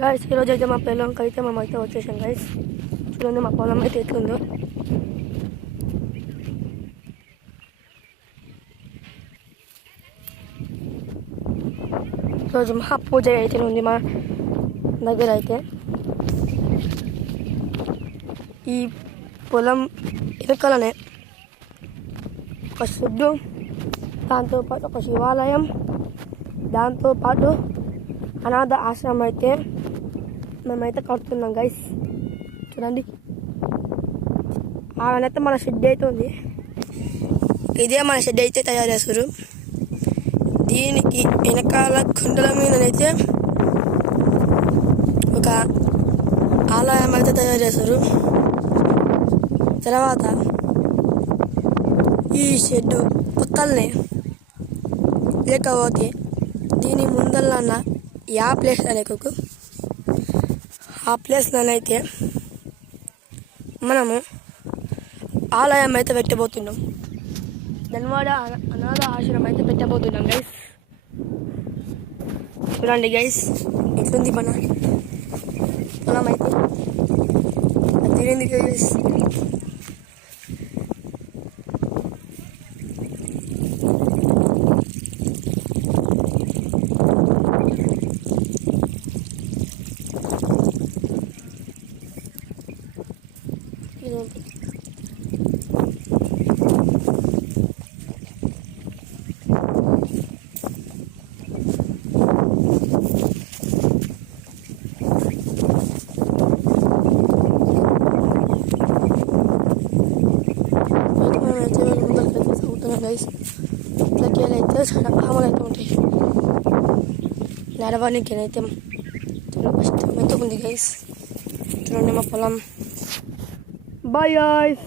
Guys ఈరోజు అయితే మా పొలంకి అయితే మేమైతే వచ్చేసాం గాయస్. చూడండి మా పొలం అయితే ఎట్లుందో. ఈరోజు మహా పూజ అయితే ఉంది మా దగ్గర అయితే. ఈ పొలం వెనకాలనే ఒక షెడ్డు, దాంతోపాటు ఒక శివాలయం, దాంతోపాటు అనాథ ఆశ్రమం అయితే మేమైతే కడుతున్నాం గైస్. చూడండి, ఆడనైతే మన షెడ్ అయితే ఉంది. ఇదే మన షెడ్ అయితే తయారు చేస్తారు. దీనికి వెనకాల కొండల మీదనైతే ఒక ఆలయం అయితే తయారు చేస్తారు. తర్వాత ఈ షెడ్ పక్కనే లేకపోతే దీని ముందన్న యా ప్లేస్ అనేకు ఆ ప్లేస్లోనైతే మనము ఆలయం అయితే పెట్టబోతున్నాం. ధన్వాడ అనాథ ఆశ్రమం అయితే పెట్టబోతున్నాం గైస్. చూడండి గైస్, ఎట్లుంది మన పొలం అయితే. తిరిగింది గైస్. గైస్ ఇట్లకి అయితే చాలా పాములు అయితే ఉంటాయి. నడవడానికి అయితే చాలా కష్టం అయితే ఉంది గైస్. చూడండి మా పొలం. Bye guys.